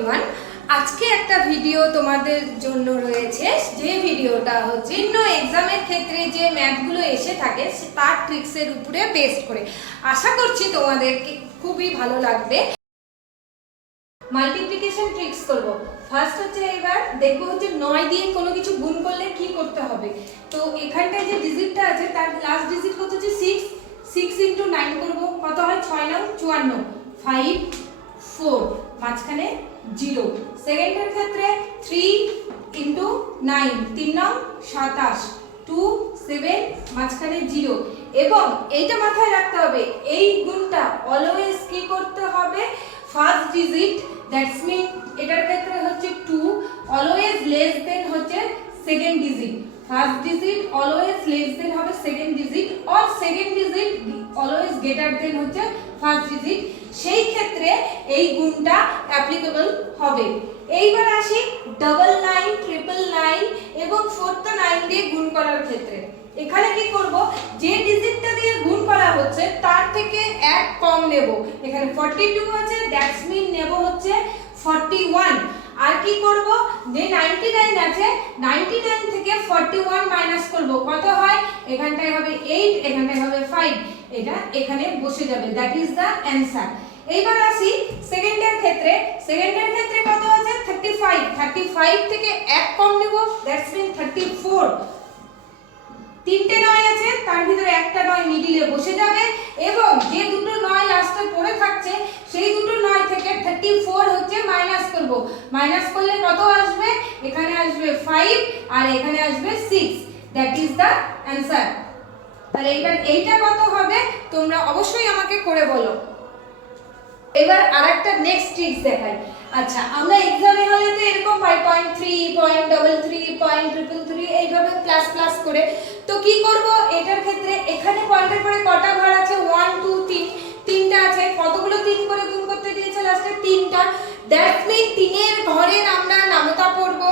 Everyone, আজকে একটা video তোমাদের জন্য রয়েছে, যে ভিডিওটা হচ্ছে বিভিন্ন এক্সামের ক্ষেত্রে যে ম্যাথগুলো এসে থাকে তার ট্রিক্সের উপরে বেস্ট করে। আশা করছি তোমাদেরকে খুবই ভালো লাগবে। মাল্টিপ্লিকেশন ট্রিক্স করব। ফার্স্ট হচ্ছে এবার দেখবো হচ্ছে 9 দিয়ে কোনো কিছু গুণ করলে কি করতে হবে। তো এখানটায় যে ডিজিটটা আছে তার লাস্ট ডিজিট হচ্ছে 6, 6 × 9 করব, কত হয় 6 9 54, 5 4, মাঝখানে 0। সেকেন্ডের ক্ষেত্রে 3 × 9, 3 9 27, 2 7, মাঝখানে 0। এবং এইটা মাথায় রাখতে হবে, এই গুণটা অলওয়েজ কি করতে হবে, ফার্স্ট ডিজিট, দ্যাটস মিন এটার ক্ষেত্রে হচ্ছে 2, অলওয়েজ লেস দেন হচ্ছে second digit. First digit always less than হবে second digit, or second digit always greater than হচ্ছে ফার্স্ট ডিজিট। সেই ক্ষেত্রে এই গুণটা অ্যাপ্লিকেবল হবে। এইবার আসি 99, 999 এবং 4 দিয়ে গুণ করার ক্ষেত্রে। এখানে কি করব, যে ডিজিটটা দিয়ে গুণ করা হচ্ছে তার থেকে এক কম নেব। এখানে 42 আছে, দ্যাটস মিন নেব হচ্ছে 41। আর কি করব, যে 99 আছে 99 থেকে 41 মাইনাস করব, কত হয়, এখানটায় হবে 8, এখানটায় হবে 5, এটা এখানে বসে যাবে, দ্যাট ইজ দ্য অ্যানসার। এইবার আসি সেকেন্ডের ক্ষেত্রে। সেকেন্ডের ক্ষেত্রে কত আছে 35, 35 থেকে এক কম নেব, দ্যাটস মিন 34। তিনটে 9 আছে, তার ভিতরে একটা 9 মিডিলে বসে যাবে, এবং যে দুটো 9 লাস্টে পড়ে থাকছে সেই দুটো 9 থেকে 34 হচ্ছে মাইনাস করব। মাইনাস করলে কত আসবে, এখানে আসবে 5 আর এখানে আসবে 6, দ্যাট ইজ দ্য অ্যানসার। তাহলে এবার এইটা কত হবে তোমরা অবশ্যই আমাকে করে বলো। এবার আরেকটা নেক্সট ট্রিক্স দেখাই। আচ্ছা, আমরা এক্সামে হলে তো এরকম 5.3, 0.33, 0.333 এইভাবে প্লাস প্লাস করে। তো কি করব, এটার ক্ষেত্রে এখানে পয়েন্টের পরে কটা ঘর আছে, 1 2 3, তিনটা আছে। কতগুলো 3 করে গুণ করতে দিয়েছে লাস্টে, 3টা। দ্যাটস মিন 3 এর ঘরের আমরা নামতা পড়ব,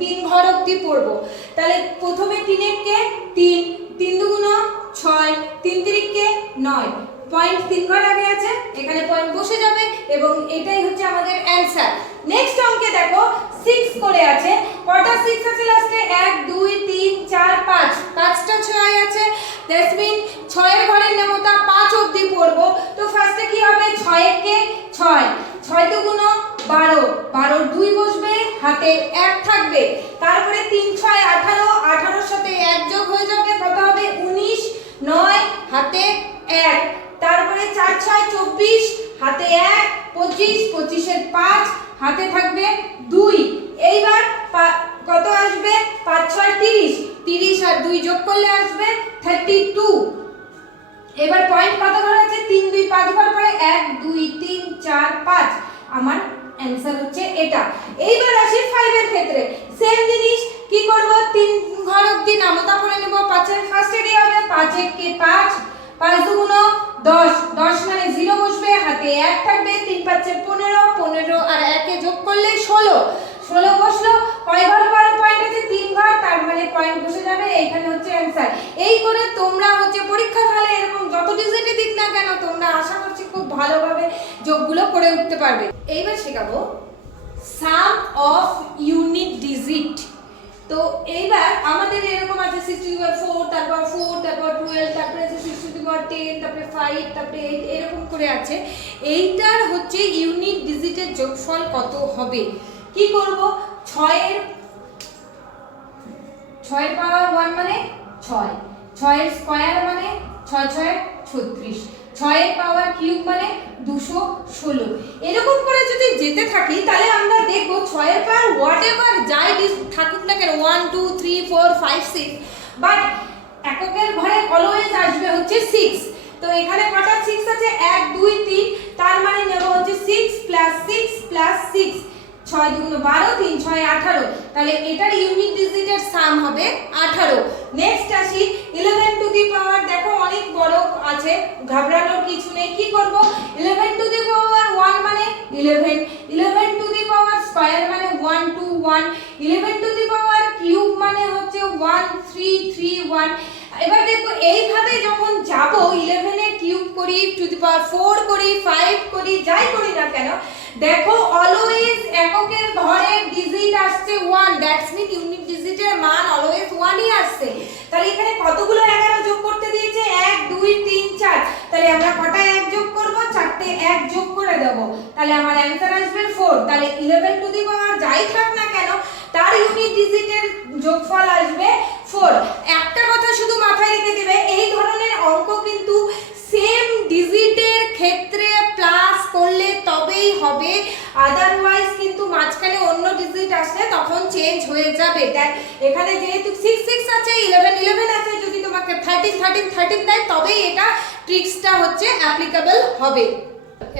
3 ঘর অবধি পড়ব। তাহলে প্রথমে 3 এর কে 3, 3 2 6, 3 3 কে 9, পয়েন্ট 3 ঘর আগে আছে, এখানে পয়েন্ট বসে যাবে, এবং এটাই হচ্ছে আমাদের অ্যানসার। নেক্সট অঙ্কে দেখো 6 করে আছে, কটা 6 আছে লাস্টে, 1 2 3 4 5, 5টা 6 আছে, দ্যাটস মিন 6 এর ঘরের নামতা 5 অবধি পড়ব। তো ফার্স্টে কি হবে, 6 এর কে 6, 6 2 12, 12 2 বসবে, হাতে 1 থাকবে। তারপরে 3 6 18, 18 এর সাথে 1 যোগ হয়ে যাবে, কত হবে 19, 9 হাতে 1। তারপরে 4 6 24, হাতে 1, 25, 25 এর 5, হাতে থাকবে 2। এইবার কত আসবে, 5 6 30, 30 আর 2 যোগ করলে আসবে 32। এবার পয়েন্ট কত ঘর আছে, 3 2 5 ঘর পরে 1 2 3 4 5, আমার অ্যানসার হচ্ছে এটা। এইবার আসি 5 এর ক্ষেত্রে। সেম জিনিস, কি করব, 3 ঘর অবধি নামতা পড়ে নেব। 5 এর ফার্স্টে কি হবে, 5 1 কে 5, 5 2 10, 10 মানে 0 বসবে, হাতে 1 থাকবে, 3 5 এর 15, 15 আর 1 এ যোগ করলে 16, 16 বসলো। কয় ঘর পরে পয়েন্ট আছে, 3 ঘর, তার মানে পয়েন্ট বসে যাবে, এইখানে হচ্ছে অ্যানসার। এই করে তোমরা হচ্ছে পরীক্ষার হলে এরকম যত ডিজিটে দিক না কেন তোমরা আশা করছি খুব ভালোভাবে যোগগুলো করে উঠতে পারবে। এইবার শেখাবো সাম অফ ইউনিট ডিজিট। তো এইবার আমাদের এরকম আছে 6^4, তারপর 4, তারপর 12, তারপরে আছে 6^10, তারপরে 5, তারপরে 8, এরকম করে আছে। এইটার হচ্ছে ইউনিট ডিজিটের যোগফল কত হবে। কি করব, 6 এর পাওয়ার 1 মানে 6, 6 এর স্কয়ার মানে 6 6 36, 6 এর পাওয়ার কিউব মানে 216। এরকম করে যদি যেতে থাকি তাহলে আমরা দেখব 6 এর পাওয়ার হোয়াটএভার যাই থাকুক না কেন, 1 2 3 4 5 6, বাট এককের ঘরে অলওয়েজ আসবে হচ্ছে 6। তো এখানে কটা 6 আছে, 1 2 3, তার মানে নেব হচ্ছে 6 + 6 + 6, 6 2 12, 3 6 18, তাহলে এটার ইউনিট ডিজিটের সাম হবে 18। নেক্সট আসি 11 টু দি পাওয়ার, দেখো অনেক বড় আছে, ঘাবড়ানোর কিছু নেই। কি করব, 11 টু দি পাওয়ার 1 মানে 11, 11 টু দি পাওয়ার স্কয়ার মানে 1 2 1, 11 টু দি পাওয়ার কিউব মানে হচ্ছে 1 3 3 1। এবার দেখো এইভাবে যখন যাব, 11 এর কিউব করি, টু দি পাওয়ার 4 করি, 5 করি, যাই করি না কেন, দেখো অলওয়েজ এককের ঘরের ডিজিট আসছে 1, দ্যাটস মিন ইউনিট ডিজিটের মান অলওয়েজ 1ই আসছে। তাহলে এখানে কতগুলো 11 যোগ করতে দিয়েছে? 1 2 3 4। তাহলে আমরা কটা 1 যোগ করব? 4টে 1 যোগ করে দেব। তাহলে আমার অ্যানসার আসবে 4। তাহলে 11 টু দি পাওয়ার যাই থাক না কেন তার ইউনিট ডিজিটের যোগফল আসবে 4। একটা কথা শুধু মাথায় রেখে দেবে, এই ধরনের অঙ্ক কিন্তু সেম ডিজিটের ক্ষেত্রে প্লাস করলে তবেই হবে, আদারওয়াইজ কিন্তু মাঝখানে অন্য ডিজিট আসলে তখন চেঞ্জ হয়ে যাবে। দেখ এখানে যেহেতু 6 6 আছে, 11 11 আছে, যদি তোমাকে 13 13 13 দেয় তবেই এটা ট্রিক্সটা হচ্ছে অ্যাপ্লিকেবল হবে।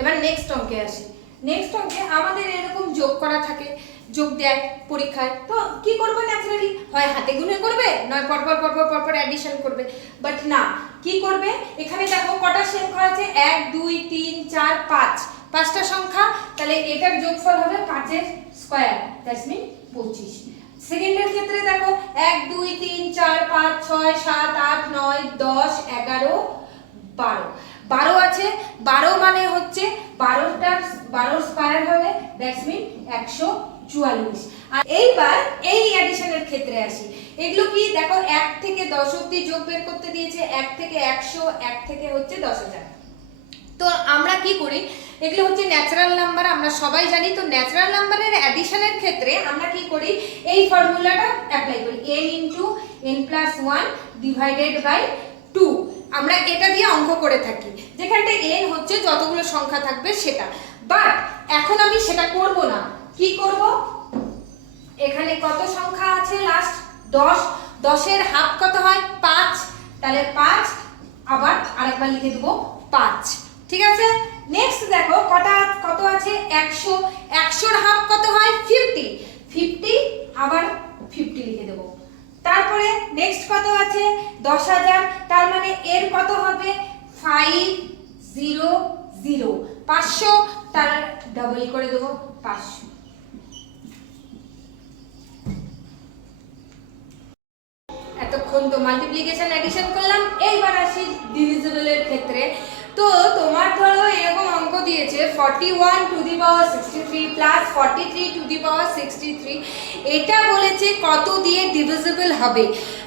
এবার নেক্সট অঙ্কে আসি। নেক্সট অঙ্কে আমাদের এরকম যোগ করা থাকে, যোগ দেয় পরীক্ষায়, তো কি করবে ন্যাচারালি, হয় হাতে গুনে করবে, নয় পরপর পরপর পরপর অ্যাডিশন করবে। বাট না, কি করবে, এখানে দেখো কটা সংখ্যা আছে, 1 2 3 4 5, 5টা সংখ্যা, তাহলে এটার যোগফল হবে 5 এর স্কয়ার, দ্যাটস মিন 25। সেকেন্ডের ক্ষেত্রে দেখো 1 2 3 4 5 6 7 8 9 10 11 12, 12 আছে, 12 মানে হচ্ছে 12 স্কয়ার হবে, দ্যাটস মিন 144। আর এইবার এই অ্যাডিশনের ক্ষেত্রে আসি। এগুলো কি দেখো 1 থেকে 10 অবধি যোগ বের করতে দিয়েছে, 1 থেকে 100, 1 থেকে হচ্ছে 10,000। তো আমরা কি করি, এগুলো হচ্ছে ন্যাচারাল নাম্বার, আমরা সবাই জানি। তো ন্যাচারাল নাম্বারের অ্যাডিশনের ক্ষেত্রে আমরা কি করি, এই ফর্মুলাটা অ্যাপ্লাই করি, n * n + 1 ডিভাইডেড বাই 2। আমরা এটা দিয়ে অঙ্ক করে থাকি, যেখানে n হচ্ছে যতগুলো সংখ্যা থাকবে সেটা। বাট এখন আমি সেটা করব না, কি করব, এখানে কত সংখ্যা আছে লাস্ট 10, 10 এর হাফ কত হয় 5, তাহলে 5 আবার আরেকবার লিখে দেব 5, ঠিক আছে। নেক্সট দেখো কত আছে 100, 100 এর হাফ কত হয় 50, 50 আবার 50 লিখে দেব। তারপরে নেক্সট কত আছে 10,000, তার মানে এর কত হবে 500, 500, তার ডাবল করে দেব 500। এতক্ষণ তো মাল্টিপ্লিকেশন এডিশন করলাম, এইবার আসি ডিভিজিবলের ক্ষেত্রে। তো তোমার ধরো এরকম অঙ্ক দিয়েছে 41 to the power 63 plus 43 to the power 63, এটা বলেছে কত দিয়ে ডিভিজিবল হবে।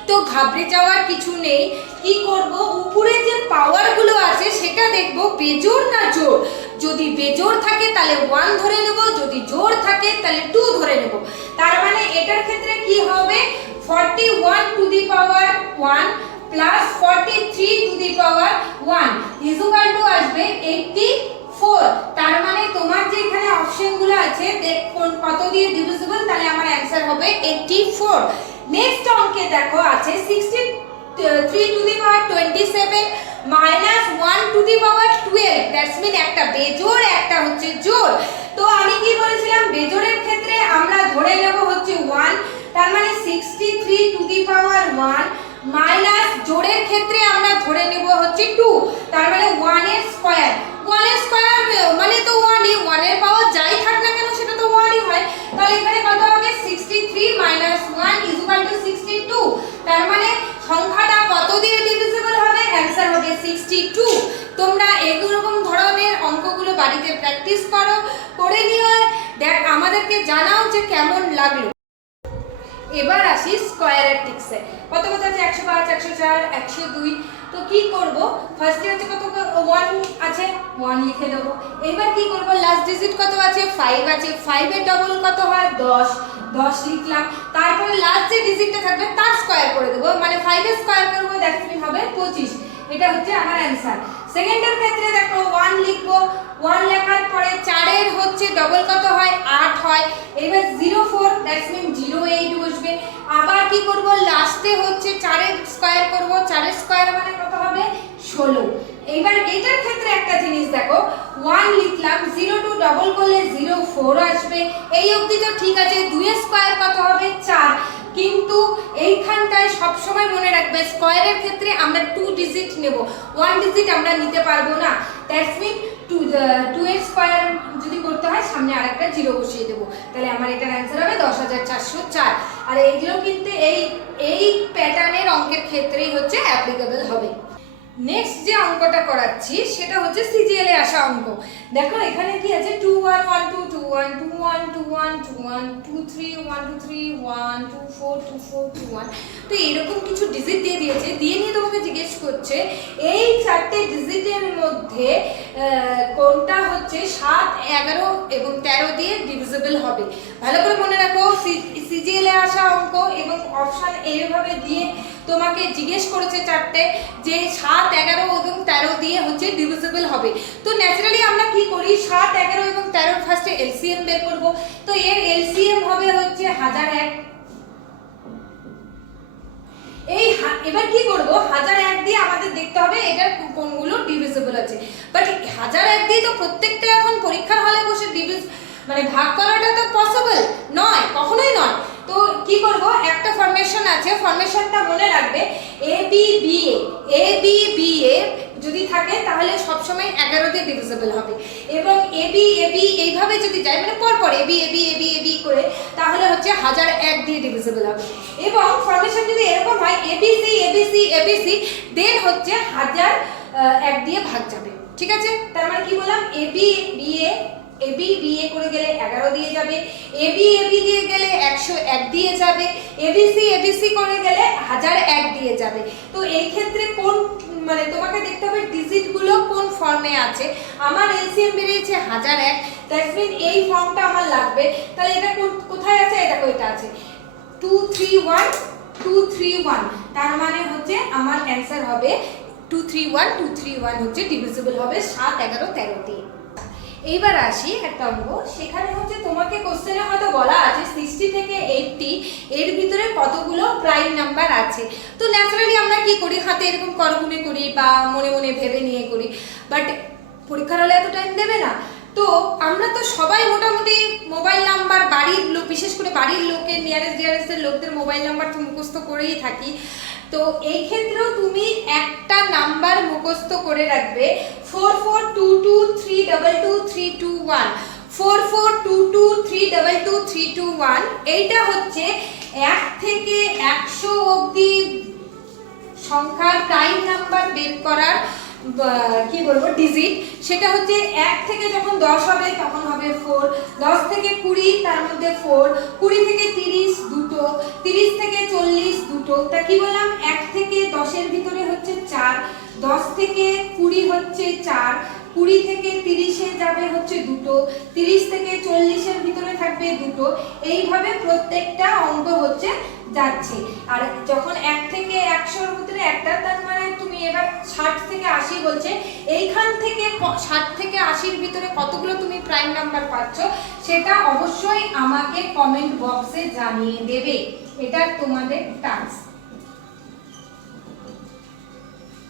তো ঘাবড়ে যাওয়ার কিছু নেই, কি করব, উপরে যে পাওয়ারগুলো আছে সেটা দেখব বেজোড় না জোড়। যদি বেজোড় থাকে তাহলে 1 ধরে নেব, যদি জোড় থাকে তাহলে 2 ধরে নেব। তার মানে এটার ক্ষেত্রে কি হবে, 41 to the power 1 plus 43 to the power 1 is equal to আসবে 84। তার মানে তোমার যে এখানে অপশনগুলো আছে কোন কত দিয়ে ডিভিজিবল, তাহলে আমার অ্যানসার হবে 84। নেক্সট অঙ্কে দেখো আছে 63 to the power 27 minus 1 to the power 12, that's mean একটা বেজোড় একটা হচ্ছে জোড়। তো আমি কি বলেছিলাম, বেজোড়ের ক্ষেত্রে আমরা ধরে নেব হচ্ছে 1, তার মানে 63 টু দি পাওয়ার 1 মাইনাস জোড়ের ক্ষেত্রে আমরা ধরে নেব হচ্ছে 2, তার মানে 1 এর স্কয়ার, 1 এর স্কয়ার মানে তো 1ই, 1 এর পাওয়ার যাই থাক না কেন সেটা তো 1ই হয়। তাহলে এখানে কত হবে 63 মাইনাস 1 ইজ ইকুয়াল টু 62। তার মানে সংখ্যাটা কত দিয়ে ডিভিজিবল হবে, অ্যানসার হবে 62। তোমরা এরকম ধরনের অঙ্কগুলো বাড়িতে প্র্যাকটিস করো, করে নিও, দেখ আমাদেরকে জানাও যে কেমন লাগলো। এবার আসি স্কয়ারের ট্রিক্সে। কত কত আছে 105 104 102। তো কি করব, ফার্স্টে হচ্ছে কত 1 আছে, 1 লিখে দেব। এবার কি করব, লাস্ট ডিজিট কত আছে 5 আছে, 5 এর ডাবল কত হয় 10, 10 লিখলাম। তারপরে লাস্ট যে ডিজিটটা থাকবে তার স্কয়ার করে দেব, মানে 5 এর স্কয়ার করব, দ্যাটস মিন হবে 25। এটা হচ্ছে আমার অ্যানসার। সেকেন্ডের ক্ষেত্রে দেখো 1 লিখবো, 1 লেখার পরে 4 এর হচ্ছে ডাবল কত হয় 8 হয়। এবার 04, দ্যাটস মিন 08 বসবে। আবার কি করব, লাস্টে হচ্ছে 4 এর স্কয়ার করব, 4 এর স্কয়ার মানে কত হবে 16। এবার এটার ক্ষেত্রে একটা জিনিস দেখো, 1 লিখলাম, 02 ডাবল করলে 04 আসবে। এই অবধি তো ঠিক আছে, 2 এর স্কয়ার কত হবে 4। কিন্তু এইখানটায় সব সময় মনে রাখবে স্কয়ারের ক্ষেত্রে আমরা 2 ডিজিট নেব, 1 ডিজিট আমরা নিতে পারবো না। দ্যাটস মিন 2 এর স্কয়ার যদি করতে হয় সামনে আরেকটা 0 বসিয়ে দেব, তাহলে আমার এটার অ্যানসার হবে 10,404। আর এইগুলো কিন্তু এই প্যাটার্নের অঙ্কের ক্ষেত্রেই হচ্ছে অ্যাপ্লিকেবল হবে। নেক্সট যে অঙ্কটা করাচ্ছি সেটা হচ্ছে সিজিএল এ আসা অঙ্ক। দেখো এখানে কি আছে 2 1 1 2 2 1 2 1 2 1 2 1 2 3 1 2 3 1 2 4 2 4 2 1। তো এরকম কিছু ডিজিট দিয়ে দিয়েছে, দিয়ে নিয়ে তোমাকে জিজ্ঞেস করছে এই চারটে ডিজিটের মধ্যে কোনটা হচ্ছে 7 11 এবং 13 দিয়ে ডিভিজিবল হবে। ভালো করে মনে রাখো, সিজিএল এ আসা অঙ্ক এবং অপশন এইভাবে দিয়ে তোমাকে জিজ্ঞেস করেছে চারটে যে 7 11 এবং 13 দিয়ে হচ্ছে ডিভিজিবল হবে। তো ন্যাচারালি আমরা কি করি, 7 11 এবং 13 ফার্স্টে এলসিএম বের করব। তো এর এলসিএম হবে হচ্ছে 1001। এবার কি করব, 1001 দিয়ে আমাদের দেখতে হবে এটার কোনগুলো ডিভিজিবল আছে। বাট 1001 দিয়ে তো প্রত্যেকটা এখন পরীক্ষার হলে বসে মানে ভাগ করাটা তো পসিবল নয়, কখনোই নয়। তো কি করব, একটা ফরমেশন আছে, ফরমেশনটা মনে রাখবে এ বি বি এ যদি থাকে তাহলে সব সময় 11 দিয়ে ডিভিজিবল হবে, এবং এ বি এইভাবে যদি যায় মানে পরপর এ বি করে তাহলে হচ্ছে 1001 দিয়ে ডিভিজিবল হবে। এবং ফরমেশন যদি এরকম হয় এ বি সি দেন হচ্ছে 1001 দিয়ে ভাগ যাবে। ঠিক আছে, তার মানে কি বললাম, এ বি এ করে গেলে 11 দিয়ে যাবে, এ বি দিয়ে গেলে 101 দিয়ে যাবে, এ বি সি করে গেলে 1001 দিয়ে যাবে। তো এই ক্ষেত্রে কোন মানে তোমাকে দেখতে হবে ডিজিট গুলো কোন ফর্মে আছে। আমার এলসিএম বেরিয়েছে 1001, দ্যাটস মিন এই ফর্মটা আমার লাগবে। তাহলে এটা কোথায় আছে, দেখো এটা আছে 231 তার মানে হচ্ছে আমার অ্যানসার হবে 231 হচ্ছে ডিভিজিবল হবে 7 11 13 দিয়ে। এইবার আসি একটা অঙ্ক, সেখানে হচ্ছে তোমাকে কোশ্চেনে হয়তো বলা আছে 60 থেকে 80 এর ভিতরে কতগুলো প্রাইম নাম্বার আছে। তো ন্যাচারালি আমরা কি করি, হাতে এরকম করগুনে করি বা মনে মনে ভেবে নিয়ে করি, বাট পরীক্ষার হলে এত টাইম দেবে না। তো আমরা তো সবাই মোটামুটি মোবাইল নাম্বার বাড়ির লোক, বিশেষ করে বাড়ির লোকের নিয়ারেস্টের লোকদের মোবাইল নাম্বার তো মুখস্থ করেই থাকি। তো এই ক্ষেত্রেও তুমি একটা নাম্বার মুখস্থ করে রাখবে 4422322321 4422322321। এইটা হচ্ছে 1 থেকে 100 অবধি সংখ্যার প্রাইম নাম্বার বের করার কি বলবো ডিজিট। সেটা হচ্ছে 1 থেকে যখন 10 হবে তখন হবে 4, 10 থেকে 20 তার মধ্যে 4, 20 থেকে 30 দুটো, 30 থেকে 40 দুটো। তা কি বললাম, 1 থেকে 10 এর ভিতরে হচ্ছে 4, 10 থেকে 20 হচ্ছে 4, 20 থেকে 30 এ যাবে হচ্ছে দুটো, 30 থেকে 40 এর ভিতরে থাকবে দুটো। এইভাবে প্রত্যেকটা অঙ্ক হচ্ছে যাচ্ছে। আর যখন 1 থেকে 100 এর ভিতরে একটা, তার মানে তুমি এবার 60 থেকে 80 বলছে, এইখান থেকে 60 থেকে 80 এর ভিতরে কতগুলো তুমি প্রাইম নাম্বার পাচ্ছ সেটা অবশ্যই আমাকে কমেন্ট বক্সে জানিয়ে দেবে। এটা তোমাদের টাস্ক।